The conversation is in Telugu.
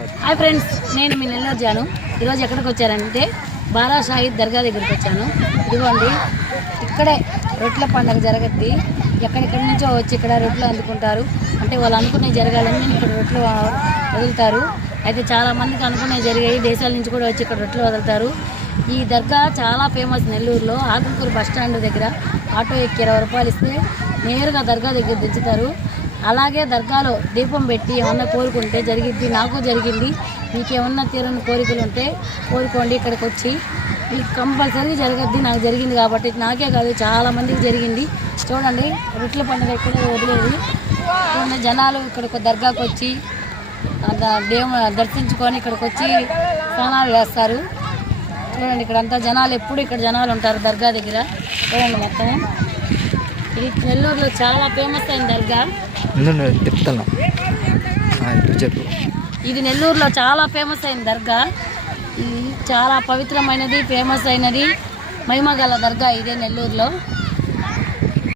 హాయ్ ఫ్రెండ్స్, నేను మీ నెల్లూరు జాను. ఈరోజు ఎక్కడికి వచ్చానంటే బారా షాహిద్ దర్గా దగ్గరికి వచ్చాను. ఇదిగోండి, ఇక్కడే రొట్టెల పండుగ జరగద్ది. ఎక్కడెక్కడి నుంచో వచ్చి ఇక్కడ రొట్టెలు అందుకుంటారు. అంటే వాళ్ళు అనుకునే జరగాలని ఇక్కడ రొట్టెలు వదులుతారు. అయితే చాలామందికి అనుకునే జరిగాయి. దేశాల నుంచి కూడా వచ్చి ఇక్కడ రొట్టెలు వదులుతారు. ఈ దర్గా చాలా ఫేమస్ నెల్లూరులో. ఆకుకూరు బస్ స్టాండ్ దగ్గర ఆటో ఎక్కి 20 రూపాయలు ఇస్తే నేరుగా దర్గా దగ్గర దించుతారు. అలాగే దర్గాలో దీపం పెట్టి ఏమన్నా కోరుకుంటే జరిగిద్ది. నాకు జరిగింది. మీకేమన్నా తీరని కోరికలు ఉంటే కోరుకోండి. ఇక్కడికి వచ్చి మీకు కంపల్సరీ జరగద్ది. నాకు జరిగింది కాబట్టి నాకే కాదు చాలా మందికి జరిగింది. చూడండి, రొట్టెల పండుగ ఇక్కడ వదిలేది. జనాలు ఇక్కడికి దర్గాకు వచ్చి దేవుని దర్శించుకొని ఇక్కడికి వచ్చి స్నానాలు చేస్తారు. చూడండి, ఇక్కడంతా జనాలు, ఎప్పుడు ఇక్కడ జనాలు ఉంటారు దర్గా దగ్గర. చూడండి, మొత్తం ఇది నెల్లూరులో చాలా ఫేమస్ అయిన దర్గా. ఇది నెల్లూరులో చాలా ఫేమస్ అయిన దర్గా. ఇది చాలా పవిత్రమైనది, ఫేమస్ అయినది, మహిమగల దర్గా ఇదే నెల్లూరులో.